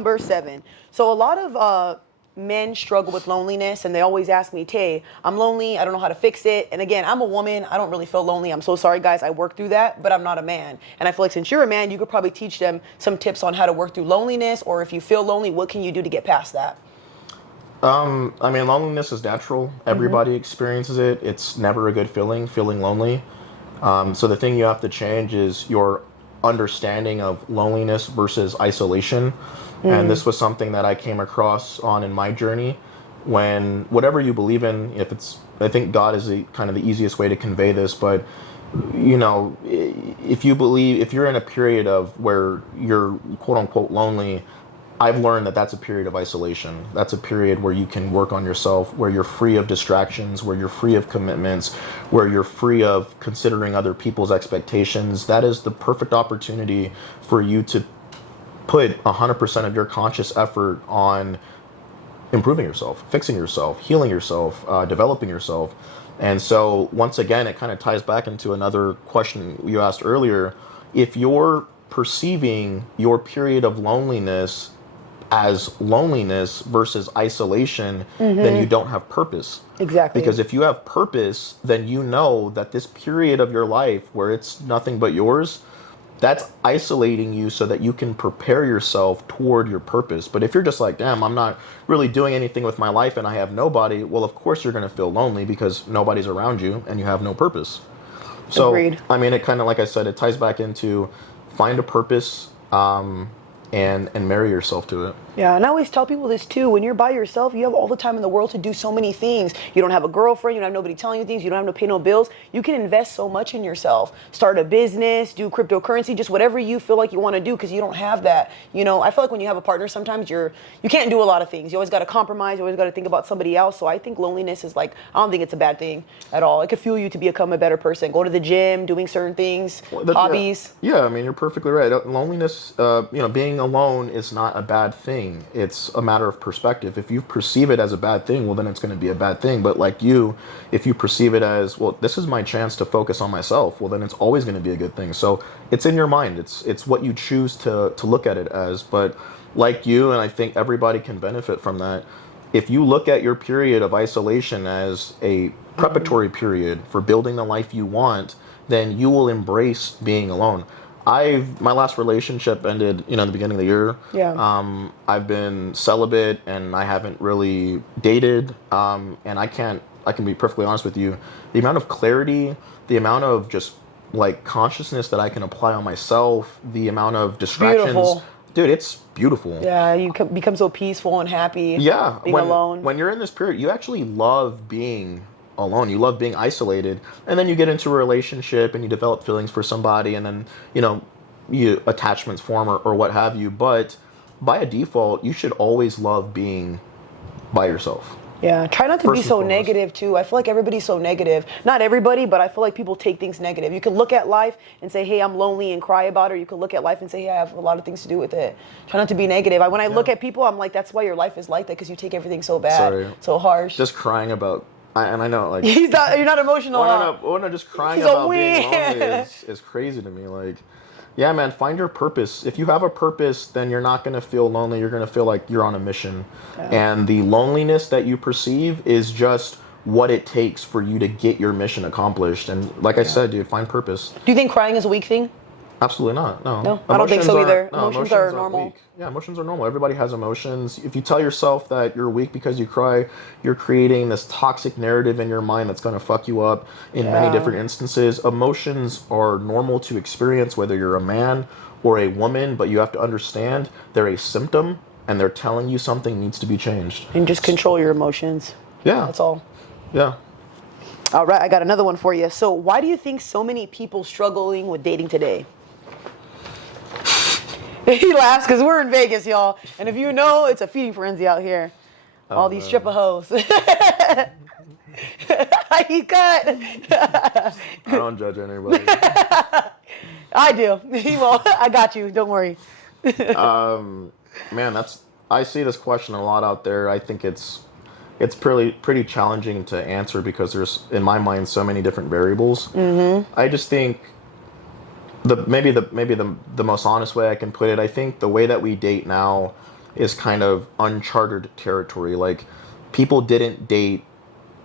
number 7. So a lot of men struggle with loneliness, and they always ask me, Tay, I'm lonely, I don't know how to fix it. And again, I'm a woman, I don't really feel lonely. I'm so sorry, guys, I work through that, but I'm not a man. And I feel like since you're a man, you could probably teach them some tips on how to work through loneliness, or if you feel lonely, what can you do to get past that? I mean, loneliness is natural. Everybody experiences it. It's never a good feeling lonely. So the thing you have to change is your understanding of loneliness versus isolation. And this was something that I came across on in my journey. When whatever you believe in, if it's, I think God is the kind of the easiest way to convey this, but you know, if you're in a period of where you're quote unquote lonely, I've learned that that's a period of isolation. That's a period where you can work on yourself, where you're free of distractions, where you're free of commitments, where you're free of considering other people's expectations. That is the perfect opportunity for you to put 100% of your conscious effort on improving yourself, fixing yourself, healing yourself, developing yourself. And so once again, it kind of ties back into another question you asked earlier. If you're perceiving your period of loneliness as loneliness versus isolation, then you don't have purpose. Exactly. Because if you have purpose, then you know that this period of your life where it's nothing but yours, that's isolating you so that you can prepare yourself toward your purpose. But if you're just like, damn, I'm not really doing anything with my life and I have nobody, well, of course you're going to feel lonely because nobody's around you and you have no purpose. So, Agreed. I mean, it kind of, like I said, it ties back into find a purpose, and marry yourself to it. Yeah, and I always tell people this too. When you're by yourself, you have all the time in the world to do so many things. You don't have a girlfriend, you don't have nobody telling you things, you don't have to pay no bills. You can invest so much in yourself. Start a business, do cryptocurrency, just whatever you feel like you want to do, because you don't have that. You know, I feel like when you have a partner, sometimes you can't do a lot of things. You always got to compromise, you always got to think about somebody else. So I think loneliness is like, I don't think it's a bad thing at all. It could fuel you to become a better person. Go to the gym, doing certain things, hobbies. Yeah, I mean, you're perfectly right. Loneliness, being alone is not a bad thing. It's a matter of perspective. If you perceive it as a bad thing, well, then it's going to be a bad thing. But like you, if you perceive it as, well, this is my chance to focus on myself, well, then it's always going to be a good thing. So it's in your mind. It's what you choose to look at it as. But like you, and I think everybody can benefit from that, if you look at your period of isolation as a preparatory period for building the life you want, then you will embrace being alone. My last relationship ended, in the beginning of the year. Yeah. I've been celibate and I haven't really dated. And I can be perfectly honest with you. The amount of clarity, the amount of just like consciousness that I can apply on myself, the amount of distractions. Beautiful. Dude, it's beautiful. Yeah, you become so peaceful and happy. Yeah. Being alone. When you're in this period, you actually love being alone. You love being isolated, and then you get into a relationship and you develop feelings for somebody, and then you attachments form or what have you. But by a default, you should always love being by yourself. Yeah, try not to be so negative too. I feel like everybody's so negative. Not everybody, but I feel like people take things negative. You can look at life and say, hey, I'm lonely, and cry about it. Or you can look at life and say, hey, I have a lot of things to do with it. Try not to be negative. When I look at people, I'm like, that's why your life is like that, because you take everything so bad, so harsh. Just crying about, and I know, like... you're not emotional. No, just crying about being lonely is crazy to me. Like, yeah, man, find your purpose. If you have a purpose, then you're not going to feel lonely. You're going to feel like you're on a mission. Yeah. And the loneliness that you perceive is just what it takes for you to get your mission accomplished. And like I said, dude, find purpose. Do you think crying is a weak thing? Absolutely not. No, I don't think so either. Emotions are normal. Weak. Yeah, emotions are normal. Everybody has emotions. If you tell yourself that you're weak because you cry, you're creating this toxic narrative in your mind that's going to fuck you up in many different instances. Emotions are normal to experience, whether you're a man or a woman, but you have to understand they're a symptom and they're telling you something needs to be changed. And just control your emotions. Yeah. That's all. Yeah. All right, I got another one for you. So why do you think so many people struggling with dating today? He laughs because we're in Vegas, y'all. And if you know, it's a feeding frenzy out here. All these stripper hoes. He cut. I don't judge anybody. I do. Well, I got you. Don't worry. Man, I see this question a lot out there. I think it's pretty challenging to answer because there's, in my mind, so many different variables. Mm-hmm. I just think maybe the most honest way I can put it, I think the way that we date now is kind of uncharted territory. Like, people didn't date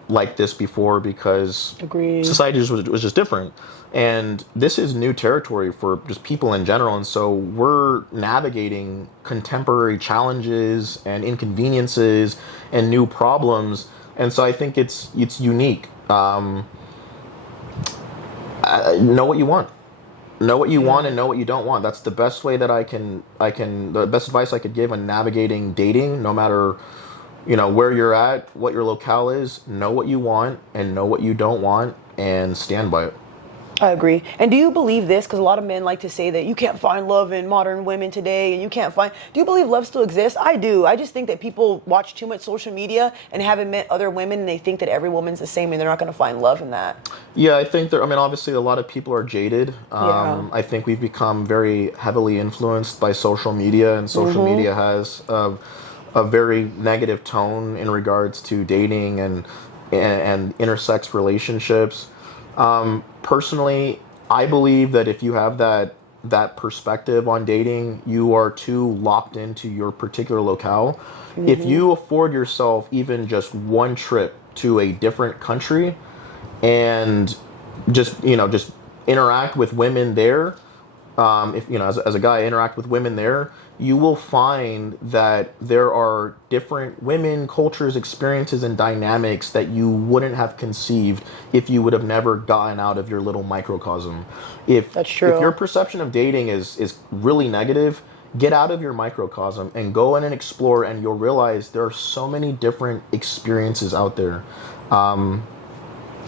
like this before because Agreed. society was just different. And this is new territory for just people in general. And so we're navigating contemporary challenges and inconveniences and new problems. And so I think it's unique. Know what you want. Know what you want and know what you don't want. That's the best way that I can the best advice I could give on navigating dating, no matter where you're at, what your locale is. Know what you want and know what you don't want, and stand by it. I agree. And do you believe this? Because a lot of men like to say that you can't find love in modern women today, and you can't find. Do you believe love still exists? I do. I just think that people watch too much social media and haven't met other women, and they think that every woman's the same, and they're not going to find love in that. Yeah, I think obviously a lot of people are jaded. Yeah. I think we've become very heavily influenced by social media, and social media has a very negative tone in regards to dating and intersex relationships. Personally, I believe that if you have that perspective on dating, you are too locked into your particular locale. If you afford yourself even just one trip to a different country and just interact with women there, if as a guy interact with women there, you will find that there are different women, cultures, experiences, and dynamics that you wouldn't have conceived if you would have never gotten out of your little microcosm. That's true. If your perception of dating is really negative, get out of your microcosm and go in and explore, and you'll realize there are so many different experiences out there.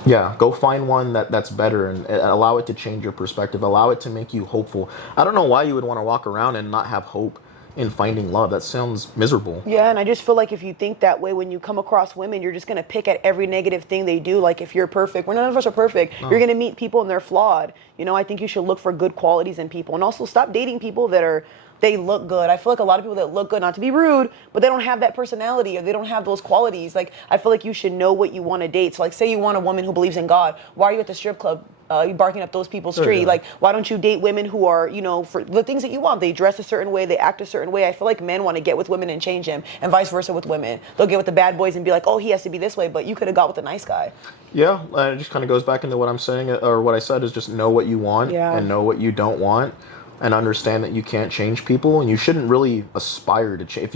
Yeah, go find one that's better, and allow it to change your perspective. Allow it to make you hopeful. I don't know why you would want to walk around and not have hope in finding love. That sounds miserable. Yeah, and I just feel like if you think that way, when you come across women, you're just going to pick at every negative thing they do. Like, if you're perfect, none of us are perfect. No. You're going to meet people and they're flawed. I think you should look for good qualities in people, and also stop dating people that they look good. I feel like a lot of people that look good, not to be rude, but they don't have that personality, or they don't have those qualities. Like, I feel like you should know what you want to date. So, like, say you want a woman who believes in God. Why are you at the strip club? You barking up those people's tree? Yeah. Like, why don't you date women who are, for the things that you want? They dress a certain way, they act a certain way. I feel like men want to get with women and change them, and vice versa with women. They'll get with the bad boys and be like, oh, he has to be this way, but you could have got with a nice guy. Yeah, it just kind of goes back into what I'm saying, or what I said, is just know what you want and know what you don't want, and understand that you can't change people, and you shouldn't really aspire to change.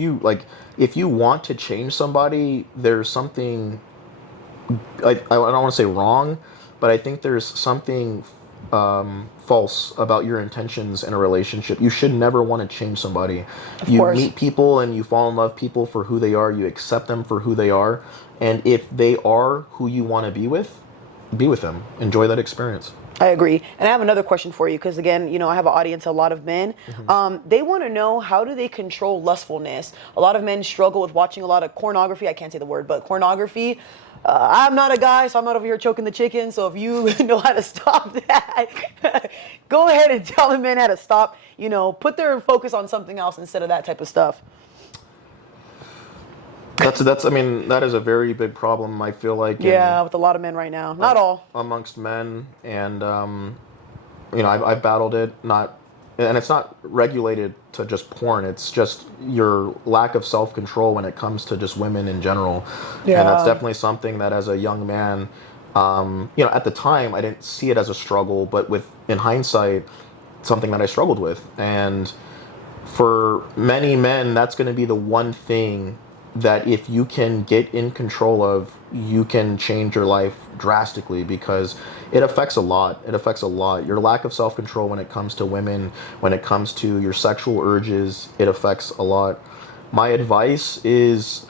If you want to change somebody, there's something, I don't want to say wrong, but I think there's something false about your intentions in a relationship. You should never want to change somebody. You meet people and you fall in love people for who they are. You accept them for who they are. And if they are who you want to be with them. Enjoy that experience. I agree. And I have another question for you, because again, I have an audience, a lot of men. They want to know, how do they control lustfulness? A lot of men struggle with watching a lot of pornography. I can't say the word, but pornography. I'm not a guy, so I'm not over here choking the chicken. So if you know how to stop that, go ahead and tell the men how to stop, put their focus on something else instead of that type of stuff. That is a very big problem, I feel like. Yeah, with a lot of men right now. Not all. Amongst men, and I've battled it. And it's not regulated to just porn. It's just your lack of self-control when it comes to just women in general. Yeah. And that's definitely something that, as a young man, at the time I didn't see it as a struggle, but in hindsight, something that I struggled with. And for many men, that's going to be the one thing that, if you can get in control of, you can change your life drastically, because it affects a lot. It affects a lot. Your lack of self-control when it comes to women, when it comes to your sexual urges, it affects a lot. My advice is,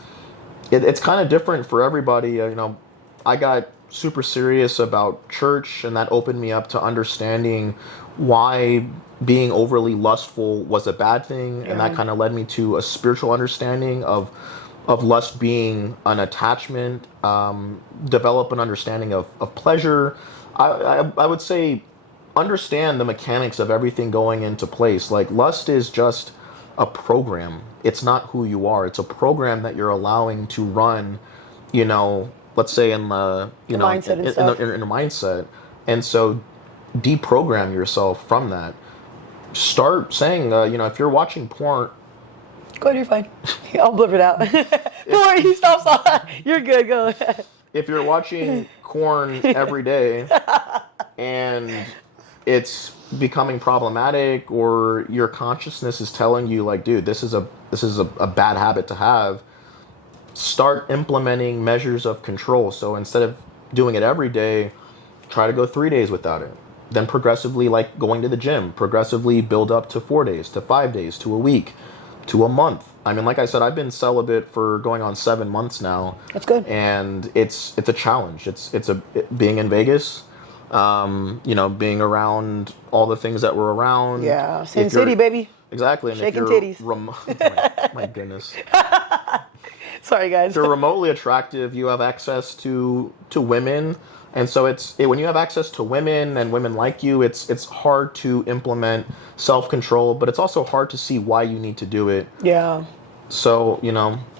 it's kind of different for everybody. I got super serious about church, and that opened me up to understanding why being overly lustful was a bad thing. Yeah. And that kind of led me to a spiritual understanding of lust being an attachment, develop an understanding of pleasure. I would say understand the mechanics of everything going into place. Like, lust is just a program. It's not who you are. It's a program that you're allowing to run, let's say in the, mindset in the mindset. And so deprogram yourself from that. Start saying, if you're watching porn, Go ahead, you're fine. I'll blip it out. Don't worry, he stops off. You're good, go. If you're watching corn every day and it's becoming problematic, or your consciousness is telling you like, dude, this is a bad habit to have, start implementing measures of control. So instead of doing it every day, try to go 3 days without it. Then progressively, like going to the gym, progressively build up to 4 days, to 5 days, to a week, to a month. I mean, like I said, I've been celibate for going on 7 months now. That's good. And it's a challenge. Being in Vegas, being around all the things that we're around. Yeah, Sin City, baby. Exactly. And shaking if you're titties. my goodness. Sorry, guys. If you're remotely attractive, you have access to women. And so when you have access to women and women like you, it's hard to implement self-control, but it's also hard to see why you need to do it. Yeah. So,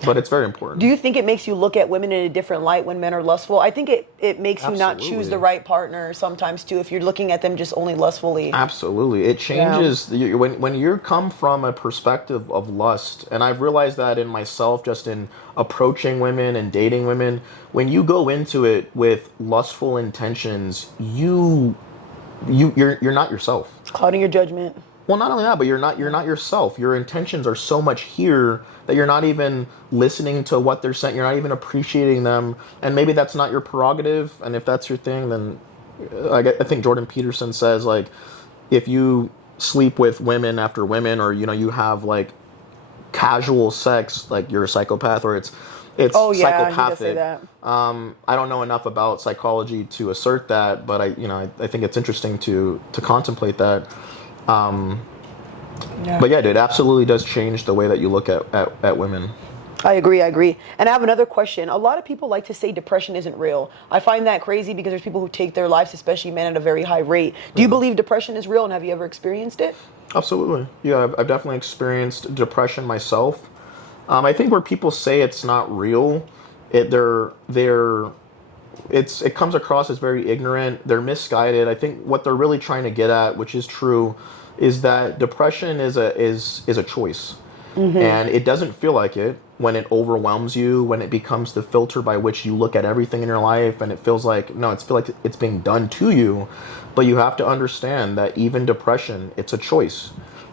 but it's very important. Do you think it makes you look at women in a different light when men are lustful? I think it makes you not choose the right partner sometimes too, if you're looking at them just only lustfully. Absolutely. It changes when you come from a perspective of lust, and I've realized that in myself just in approaching women and dating women, when you go into it with lustful intentions, you're not yourself. It's clouding your judgment. Well, not only that, but you're not yourself. Your intentions are so much here that you're not even listening to what they're saying. You're not even appreciating them. And maybe that's not your prerogative. And if that's your thing, then I think Jordan Peterson says, like, if you sleep with women after women, or, you have like casual sex, like you're a psychopath, or it's oh, yeah, psychopathic. Say that. I don't know enough about psychology to assert that, but I think it's interesting to contemplate that. But yeah, it absolutely does change the way that you look at women. I agree. And I have another question. A lot of people like to say depression isn't real. I find that crazy because there's people who take their lives, especially men, at a very high rate. Do you believe depression is real, and have you ever experienced it? Absolutely. Yeah, I've definitely experienced depression myself. I think where people say it's not real, it comes across as very ignorant. They're misguided. I think what they're really trying to get at, which is true, is that depression is a choice. Mm-hmm. And it doesn't feel like it when it overwhelms you, when it becomes the filter by which you look at everything in your life, and it feels like, it's being done to you. But you have to understand that even depression, it's a choice.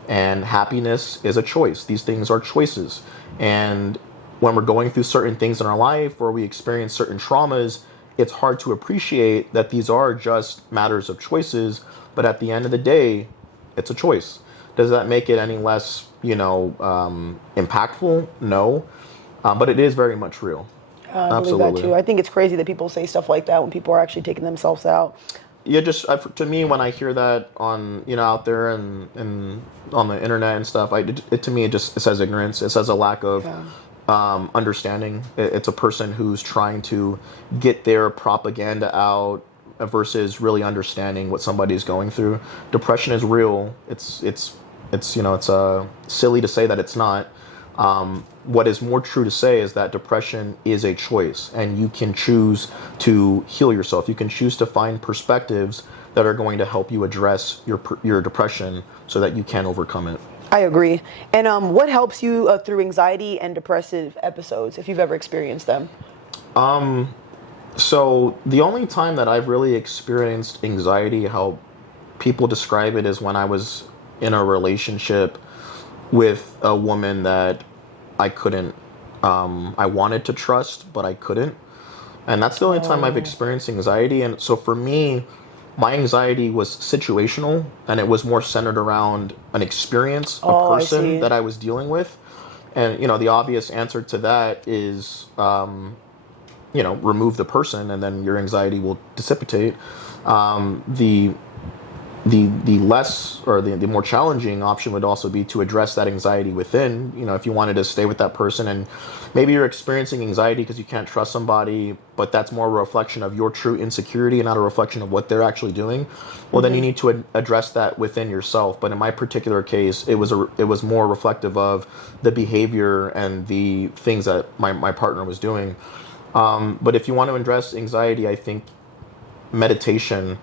And happiness is a choice. These things are choices. And when we're going through certain things in our life, or we experience certain traumas, it's hard to appreciate that these are just matters of choices. But at the end of the day, it's a choice. Does that make it any less, impactful? No. But it is very much real. I believe that too. I think it's crazy that people say stuff like that when people are actually taking themselves out. Yeah, to me, when I hear that on, out there and on the internet and stuff, to me, it says ignorance. It says a lack of understanding. It's a person who's trying to get their propaganda out versus really understanding what somebody's going through. Depression is real. It's silly to say that it's not. What is more true to say is that depression is a choice, and you can choose to heal yourself. You can choose to find perspectives that are going to help you address your depression so that you can overcome it. I agree. And what helps you through anxiety and depressive episodes, if you've ever experienced them? So the only time that I've really experienced anxiety, how people describe it, is when I was in a relationship with a woman that I couldn't, I wanted to trust, but I couldn't. And that's the only time I've experienced anxiety. And so for me, my anxiety was situational, and it was more centered around an experience, a person that I was dealing with. And, the obvious answer to that is, remove the person, and then your anxiety will dissipate. The less, or the more challenging option would also be to address that anxiety within. If you wanted to stay with that person, and maybe you're experiencing anxiety because you can't trust somebody, but that's more a reflection of your true insecurity and not a reflection of what they're actually doing. Well, then you need to address that within yourself. But in my particular case, it was more reflective of the behavior and the things that my partner was doing. But if you want to address anxiety, I think meditation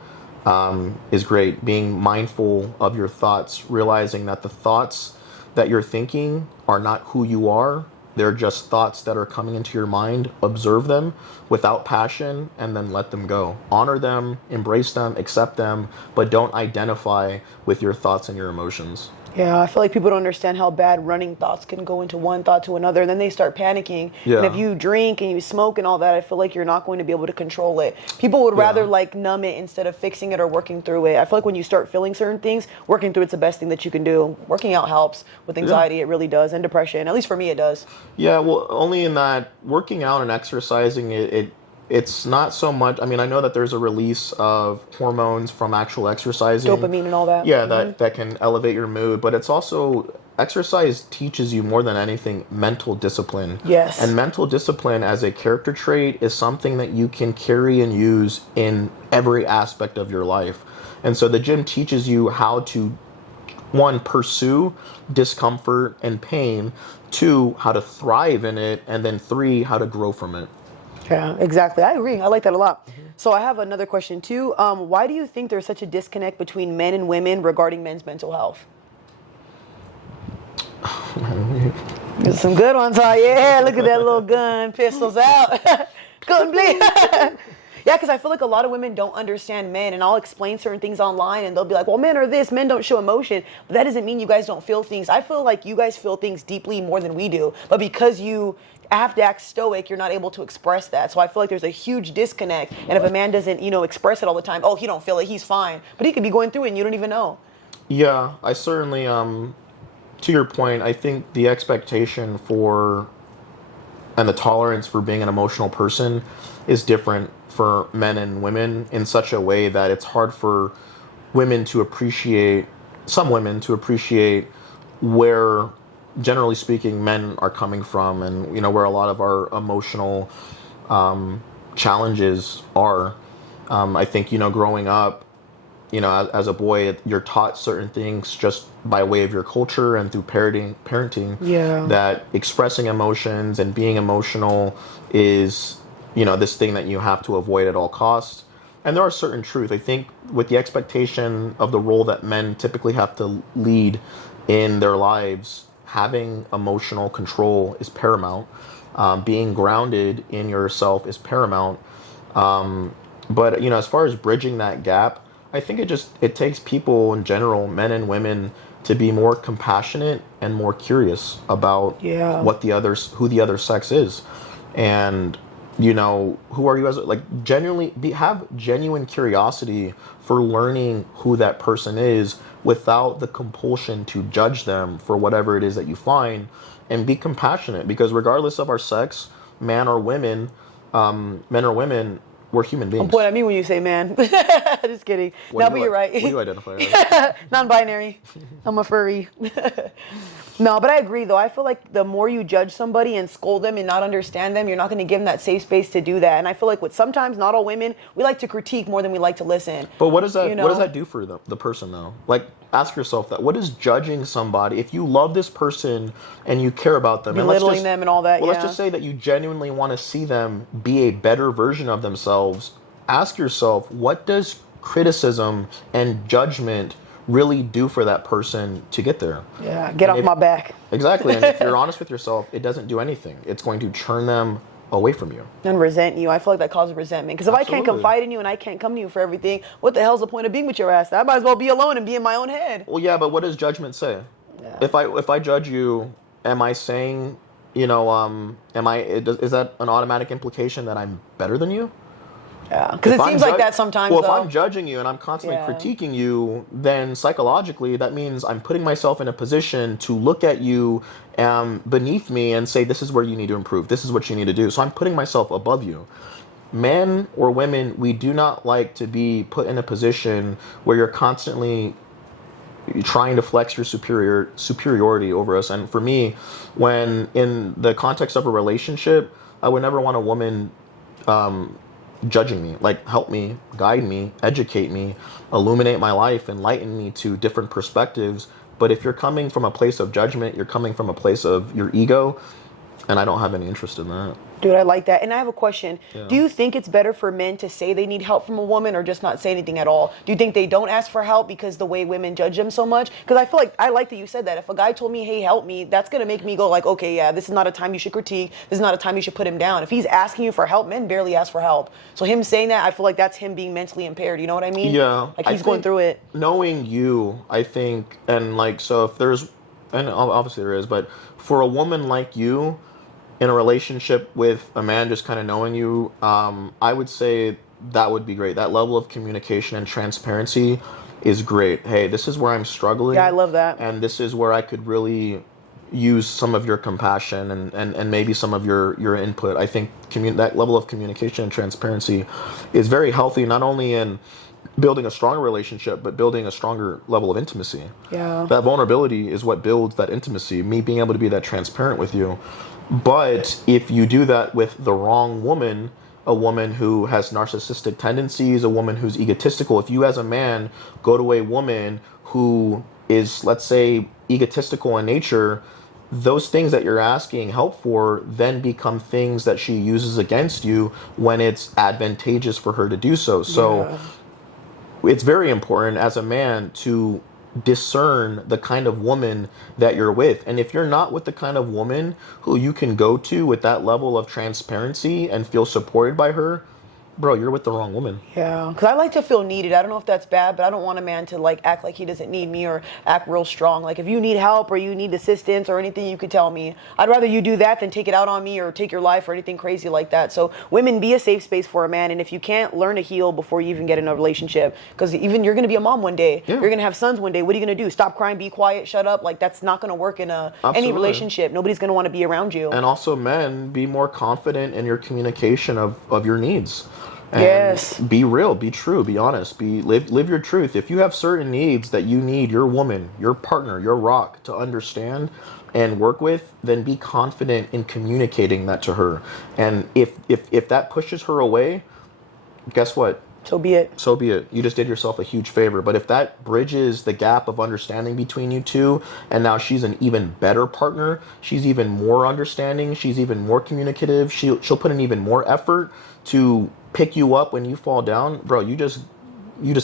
is great. Being mindful of your thoughts, realizing that the thoughts that you're thinking are not who you are. They're just thoughts that are coming into your mind. Observe them without passion and then let them go. Honor them, embrace them, accept them, but don't identify with your thoughts and your emotions. Yeah, I feel like people don't understand how bad running thoughts can go into one thought to another, and then they start panicking. Yeah. And if you drink and you smoke and all that, I feel like you're not going to be able to control it. People would rather like numb it instead of fixing it or working through it. I feel like when you start feeling certain things, working through it's the best thing that you can do. Working out helps with anxiety, it really does, and depression. At least for me, it does. Yeah, well, only in that working out and exercising, it's not so much. I mean, I know that there's a release of hormones from actual exercising, Dopamine and all that. yeah, that can elevate your mood, but it's also exercise teaches you more than anything mental discipline. Yes. And mental discipline as a character trait is something that you can carry and use in every aspect of your life. And so the gym teaches you how to, one, pursue discomfort and pain, two, how to thrive in it, and then three, how to grow from it. Yeah, exactly. I agree. I like that a lot. So I have another question too. Why do you think there's such a disconnect between men and women regarding men's mental health? There's some good ones, huh? Yeah, look at that little gun, pistols out. Gun bleed. Yeah, because I feel like a lot of women don't understand men, and I'll explain certain things online, and they'll be like, well, men are this, men don't show emotion, but that doesn't mean you guys don't feel things. I feel like you guys feel things deeply more than we do, but because you have to act stoic, you're not able to express that. So I feel like there's a huge disconnect, and if a man doesn't, express it all the time, oh, he don't feel it, he's fine, but he could be going through it and you don't even know. Yeah, I certainly, to your point, I think the expectation for and the tolerance for being an emotional person is different for men and women in such a way that it's hard for some women to appreciate where, generally speaking, men are coming from, and where a lot of our emotional challenges are. I think growing up, as a boy, you're taught certain things just by way of your culture and through parenting. Yeah. That expressing emotions and being emotional is, this thing that you have to avoid at all costs. And there are certain truths. I think with the expectation of the role that men typically have to lead in their lives, having emotional control is paramount. Being grounded in yourself is paramount. But as far as bridging that gap, I think it takes people in general, men and women, to be more compassionate and more curious about who the other sex is, and who are you as have genuine curiosity for learning who that person is without the compulsion to judge them for whatever it is that you find, and be compassionate, because regardless of our sex, men or women, we're human beings. Don't point at me when you say man. Just kidding. But you're right. What do you identify as? Non-binary. I'm a furry. No, but I agree though. I feel like the more you judge somebody and scold them and not understand them, you're not going to give them that safe space to do that. And I feel like sometimes, not all women, we like to critique more than we like to listen. But what does that do for the person though? Like, ask yourself that. What is judging somebody? If you love this person and you care about them, belittling them and all that. Well, let's just say that you genuinely want to see them be a better version of themselves. Ask yourself, what does criticism and judgment really do for that person to get there? Yeah, get off my back. Exactly. And if you're honest with yourself, it doesn't do anything. It's going to turn them away from you. And resent you. I feel like that causes resentment. Because if I can't confide in you and I can't come to you for everything, what the hell's the point of being with your ass? I might as well be alone and be in my own head. Well, yeah, but what does judgment say? Yeah. If I judge you, am I saying, is that an automatic implication that I'm better than you? Yeah, because it seems like that sometimes. Well, if I'm judging you and I'm constantly critiquing you, then psychologically that means I'm putting myself in a position to look at you beneath me and say, this is where you need to improve. This is what you need to do. So I'm putting myself above you. Men or women, we do not like to be put in a position where you're constantly trying to flex your superiority over us. And for me, when in the context of a relationship, I would never want a woman judging me. Like, help me, guide me, educate me, illuminate my life, enlighten me to different perspectives. But if you're coming from a place of judgment, you're coming from a place of your ego, and I don't have any interest in that. Dude, I like that. And I have a question. Do you think it's better for men to say they need help from a woman or just not say anything at all? Do you think they don't ask for help because the way women judge them so much? Because I feel like, I like that you said that. If a guy told me, hey, help me, that's going to make me go like, okay, yeah, this is not a time you should critique. This is not a time you should put him down. If he's asking you for help, men barely ask for help. So him saying that, I feel like that's him being mentally impaired. You know what I mean? Yeah. Like he's going through it. Knowing you, I think, and like, so if there's, and obviously there is, but for a woman like you, in a relationship with a man just kind of knowing you, I would say that would be great. That level of communication and transparency is great. Hey, this is where I'm struggling. Yeah, I love that. And this is where I could really use some of your compassion and maybe some of your input. I think that level of communication and transparency is very healthy, not only in building a stronger relationship, but building a stronger level of intimacy. Yeah. That vulnerability is what builds that intimacy, me being able to be that transparent with you. But if you do that with the wrong woman, a woman who has narcissistic tendencies, a woman who's egotistical, if you as a man go to a woman who is, let's say, egotistical in nature, those things that you're asking help for then become things that she uses against you when it's advantageous for her to do so. So it's very important as a man to discern the kind of woman that you're with. And if you're not with the kind of woman who you can go to with that level of transparency and feel supported by her, bro, you're with the wrong woman. Yeah, because I like to feel needed. I don't know if that's bad, but I don't want a man to like act like he doesn't need me or act real strong. Like if you need help or you need assistance or anything, you could tell me. I'd rather you do that than take it out on me or take your life or anything crazy like that. So women, be a safe space for a man. And if you can't learn to heal before you even get in a relationship, because even you're going to be a mom one day, you're going to have sons one day. What are you going to do? Stop crying, be quiet, shut up? Like that's not going to work in any relationship. Nobody's going to want to be around you. And also men, be more confident in your communication of your needs. And yes. Be real, be true, be honest, live your truth. If you have certain needs that you need your woman, your partner, your rock to understand and work with, then be confident in communicating that to her. And if that pushes her away, guess what? So be it. So be it. You just did yourself a huge favor. But if that bridges the gap of understanding between you two, and now she's an even better partner, she's even more understanding, she's even more communicative, she'll put in even more effort to pick you up when you fall down, bro, you just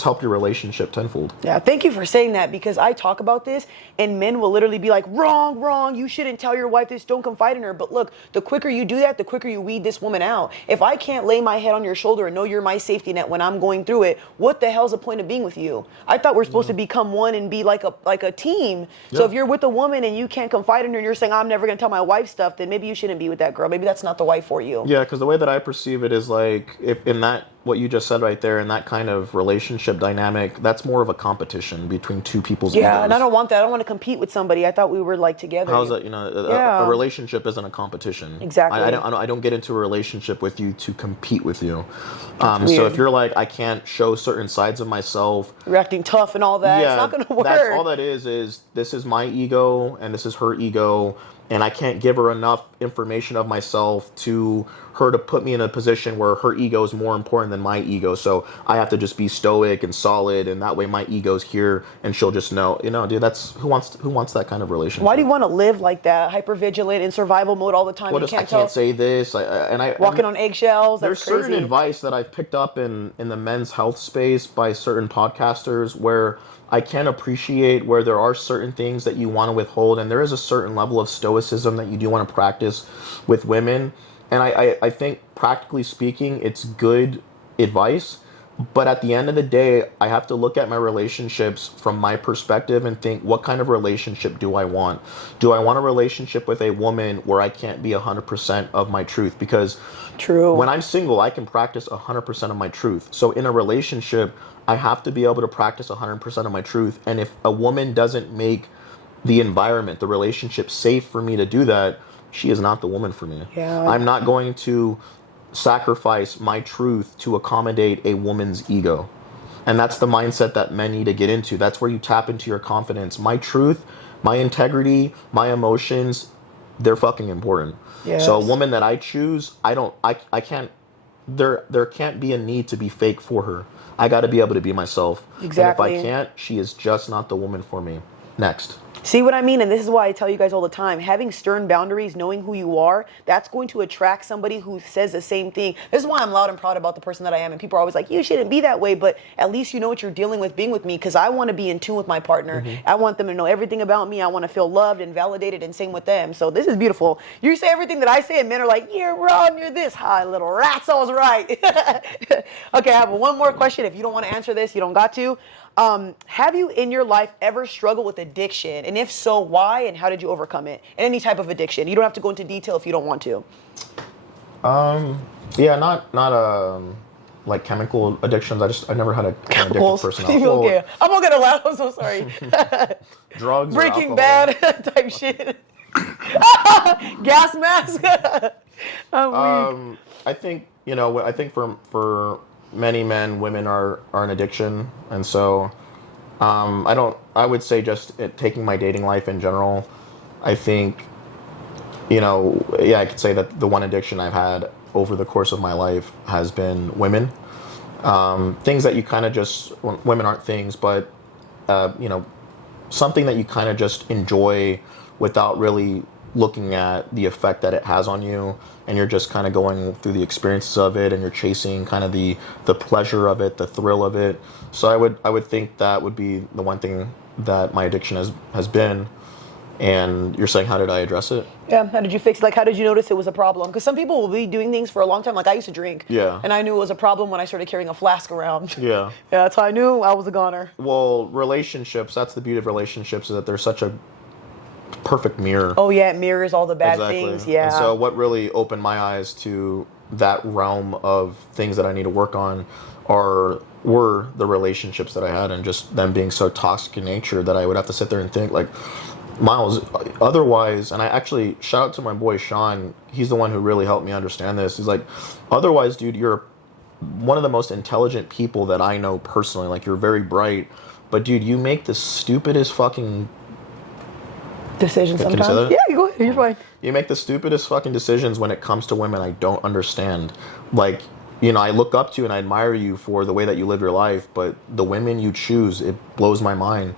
helped your relationship tenfold. Yeah, thank you for saying that, because I talk about this and men will literally be like, wrong, you shouldn't tell your wife this, don't confide in her. But look, the quicker you do that, the quicker you weed this woman out. If I can't lay my head on your shoulder and know you're my safety net when I'm going through it, what the hell's the point of being with you? I thought we're supposed to become one and be like a team. So if you're with a woman and you can't confide in her and you're saying, I'm never going to tell my wife stuff, then maybe you shouldn't be with that girl. Maybe that's not the wife for you. Yeah, because the way that I perceive it is like, if in that, what you just said right there, in that kind of relationship dynamic, that's more of a competition between two people's egos. And I don't want that. I don't want to compete with somebody. I thought we were like together. How's that? A relationship isn't a competition. Exactly. I don't get into a relationship with you to compete with you. So if you're like, I can't show certain sides of myself, you're acting tough and all that, it's not going to work. That's all that is this is my ego and this is her ego, and I can't give her enough information of myself to her to put me in a position where her ego is more important than my ego. So I have to just be stoic and solid, and that way my ego's here and she'll just know, dude, that's who wants that kind of relationship? Why do you want to live like that, hyper vigilant in survival mode all the time? Well, I can't say this. Walking on eggshells. There's certain advice that I've picked up in the men's health space by certain podcasters where I can appreciate where there are certain things that you want to withhold, and there is a certain level of stoicism that you do want to practice with women. And I think, practically speaking, it's good advice. But at the end of the day, I have to look at my relationships from my perspective and think, what kind of relationship do I want? Do I want a relationship with a woman where I can't be 100% of my truth? Because when I'm single, I can practice 100% of my truth. So in a relationship, I have to be able to practice 100% of my truth. And if a woman doesn't make the environment, the relationship safe for me to do that, she is not the woman for me. Yeah. I'm not going to sacrifice my truth to accommodate a woman's ego. And that's the mindset that men need to get into. That's where you tap into your confidence. My truth, my integrity, my emotions, they're fucking important. Yes. So a woman that I choose, I can't, there can't be a need to be fake for her. I got to be able to be myself. Exactly. And if I can't, she is just not the woman for me. Next. See what I mean? And this is why I tell you guys all the time, having stern boundaries, knowing who you are, that's going to attract somebody who says the same thing. This is why I'm loud and proud about the person that I am. And people are always like, you shouldn't be that way. But at least you know what you're dealing with being with me, because I want to be in tune with my partner. I want them to know everything about me. I want to feel loved and validated, and same with them. So this is beautiful. You say everything that I say and men are like, you're wrong, you're this. Hi, little rats, I was right. Okay, I have one more question. If you don't want to answer this, you don't got to. Have you in your life ever struggled with addiction? And if so, why and how did you overcome it? Any type of addiction. You don't have to go into detail if you don't want to. Yeah, not like chemical addictions. I never had an addictive personality. Okay. I'm not gonna laugh. I'm so sorry. Drugs, Breaking or Bad type shit. Gas mask. I'm weak. I think I think for many men, women are an addiction, and so I would say just taking my dating life in general, I think yeah, I could say that the one addiction I've had over the course of my life has been women. Things that you kind of just, women aren't things, but something that you kind of just enjoy without really looking at the effect that it has on you, and you're just kind of going through the experiences of it, and you're chasing kind of the pleasure of it, the thrill of it. So I would think that would be the one thing that my addiction has been. And you're saying, how did I address it? Yeah, how did you fix it? Like, how did you notice it was a problem? Because some people will be doing things for a long time. Like, I used to drink. Yeah. And I knew it was a problem when I started carrying a flask around. Yeah. Yeah, that's how I knew I was a goner. Well, relationships, that's the beauty of relationships, is that they're such a perfect mirror. Oh, yeah, it mirrors all the bad Exactly. things. Yeah. And so what really opened my eyes to that realm of things that I need to work on were the relationships that I had, and just them being so toxic in nature that I would have to sit there and think, like, Miles, otherwise, and I actually, shout out to my boy Sean, he's the one who really helped me understand this. He's like, otherwise, dude, you're one of the most intelligent people that I know personally. Like, you're very bright, but dude, you make the stupidest fucking decisions Can you say sometimes. that? Yeah, go ahead. You're fine. You make the stupidest fucking decisions when it comes to women I don't understand. Like, I look up to you and I admire you for the way that you live your life, but the women you choose, it blows my mind.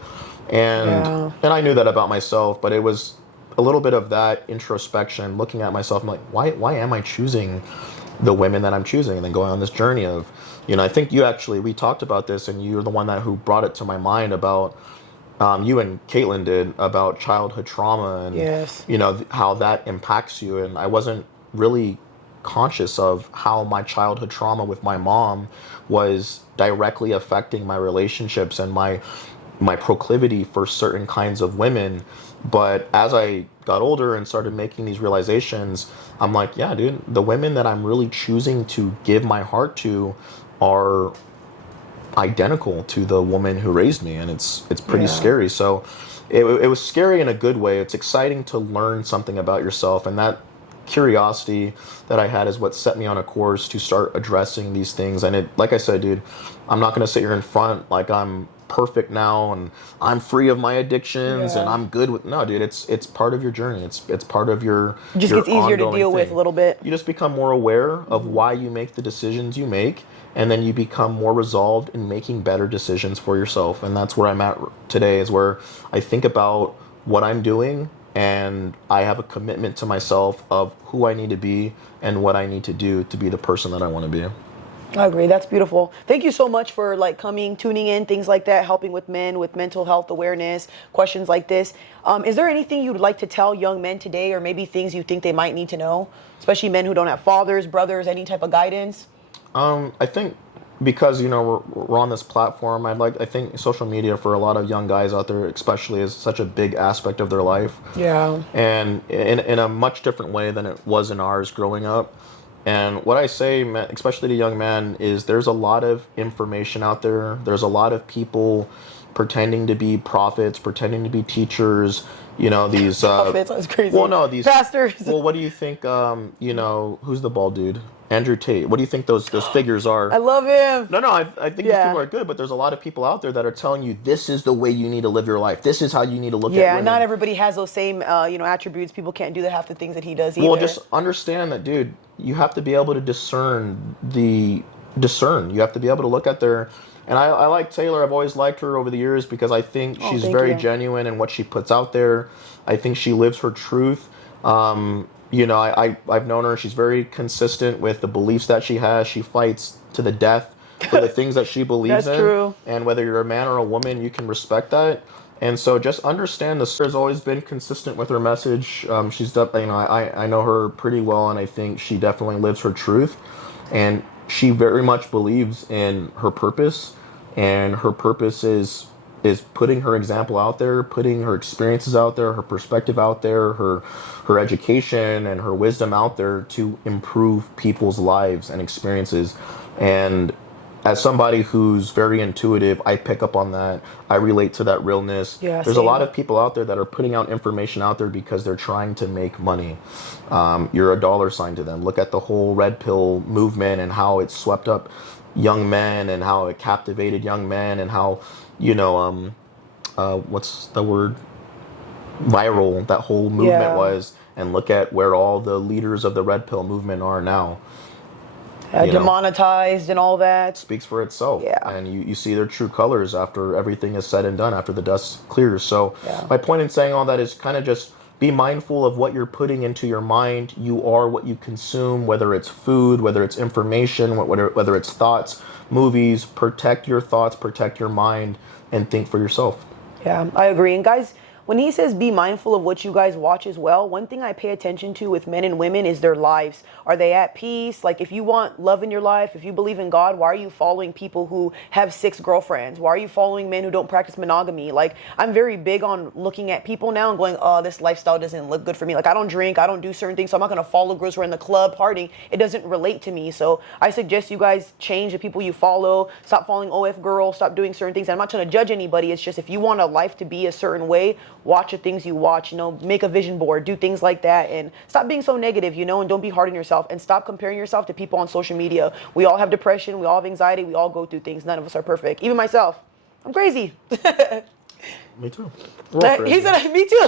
And I knew that about myself, but it was a little bit of that introspection, looking at myself. I'm like, why am I choosing the women that I'm choosing? And then going on this journey of, I think we talked about this, and you're the one who brought it to my mind about, you and Caitlin did, about childhood trauma and, Yes. How that impacts you. And I wasn't really conscious of how my childhood trauma with my mom was directly affecting my relationships and my proclivity for certain kinds of women. But as I got older and started making these realizations, I'm like, yeah, dude, the women that I'm really choosing to give my heart to are identical to the woman who raised me, and it's pretty scary. So it was scary in a good way. It's exciting to learn something about yourself, and that curiosity that I had is what set me on a course to start addressing these things. And like I said, dude, I'm not going to sit here in front like I'm perfect now and I'm free of my addictions and I'm good with. No, dude, it's part of your journey. It's part of your. It just gets easier to deal with a little bit. You just become more aware of why you make the decisions you make, and then you become more resolved in making better decisions for yourself. And that's where I'm at today, is where I think about what I'm doing, and I have a commitment to myself of who I need to be and what I need to do to be the person that I want to be. I agree. That's beautiful. Thank you so much for coming, tuning in, things like that, helping with men with mental health awareness, questions like this. Is there anything you'd like to tell young men today, or maybe things you think they might need to know, especially men who don't have fathers, brothers, any type of guidance? I think because we're on this platform, I think social media for a lot of young guys out there especially is such a big aspect of their life. Yeah. And in a much different way than it was in ours growing up. And what I say, especially to young men, is there's a lot of information out there. There's a lot of people pretending to be prophets, pretending to be teachers. These prophets, that's crazy. Well, no, these pastors. Well, what do you think? Who's the bald dude? Andrew Tate. What do you think those figures are? I love him. No, I think these people are good, but there's a lot of people out there that are telling you this is the way you need to live your life. This is how you need to look at women. Yeah, not everybody has those same attributes. People can't do half the things that he does either. Well, just understand that, dude, you have to be able to discern the discern. You have to be able to look at their. And I like Taylor. I've always liked her over the years because I think Oh, she's thank very you. genuine in what she puts out there. I think she lives her truth. You know, I've known her. She's very consistent with the beliefs that she has. She fights to the death for the things that she believes That's in. true. And whether you're a man or a woman, you can respect that. And so just understand the sister's always been consistent with her message. You know, I know her pretty well, and I think she definitely lives her truth. And she very much believes in her purpose, and her purpose is putting her example out there, putting her experiences out there, her perspective out there, her education and her wisdom out there to improve people's lives and experiences. And as somebody who's very intuitive, I pick up on that. I relate to that realness. Yeah, There's a lot same. of people out there that are putting out information out there because they're trying to make money. You're a dollar sign to them. Look at the whole red pill movement and how it swept up young men and how it captivated young men and how, you know, what's the word? Viral that whole movement Yeah. was. And look at where all the leaders of the red pill movement are now. You know, Demonetized and all that. speaks for itself. Yeah. And you see their true colors after everything is said and done, after the dust clears. So Yeah. my point in saying all that is kind of just be mindful of what you're putting into your mind. You are what you consume, whether it's food, whether it's information, whether it's thoughts, movies. Protect your thoughts, protect your mind, and think for yourself. Yeah, I agree. And guys, when he says be mindful of what you guys watch as well, one thing I pay attention to with men and women is their lives. Are they at peace? Like, if you want love in your life, if you believe in God, why are you following people who have 6 girlfriends? Why are you following men who don't practice monogamy? Like, I'm very big on looking at people now and going, oh, this lifestyle doesn't look good for me. Like, I don't drink, I don't do certain things, so I'm not going to follow girls who are in the club partying. It doesn't relate to me. So I suggest you guys change the people you follow. Stop following OF girls. Stop doing certain things. And I'm not trying to judge anybody. It's just if you want a life to be a certain way, watch the things you watch, you know, make a vision board, do things like that, and stop being so negative, you know, and don't be hard on yourself, and stop comparing yourself to people on social media. We all have depression, we all have anxiety, we all go through things. None of us are perfect. Even myself. I'm crazy. Me too. We're all He crazy. said, me too.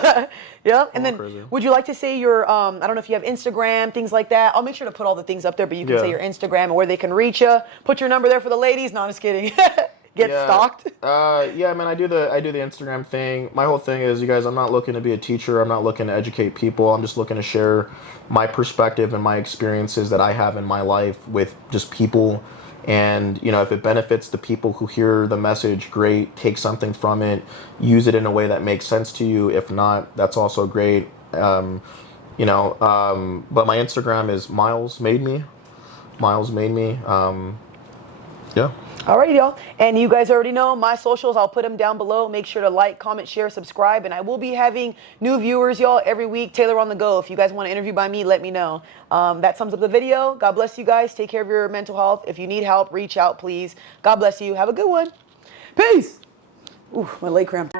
Yeah. And then, crazy. would you like to say your, I don't know if you have Instagram, things like that. I'll make sure to put all the things up there, but you can Yeah. say your Instagram and where they can reach you. Put your number there for the ladies. No, I'm just kidding. Get stalked. Yeah, man, I do the Instagram thing. My whole thing is, you guys, I'm not looking to be a teacher. I'm not looking to educate people. I'm just looking to share my perspective and my experiences that I have in my life with just people. And, you know, if it benefits the people who hear the message, great. Take something from it. Use it in a way that makes sense to you. If not, that's also great. But my Instagram is Miles Made Me. Miles Made Me. Yeah. All right, y'all. And you guys already know my socials. I'll put them down below. Make sure to like, comment, share, subscribe. And I will be having new viewers, y'all, every week. Taylor on the go. If you guys want to interview by me, let me know. That sums up the video. God bless you guys. Take care of your mental health. If you need help, reach out, please. God bless you. Have a good one. Peace. Ooh, my leg cramped.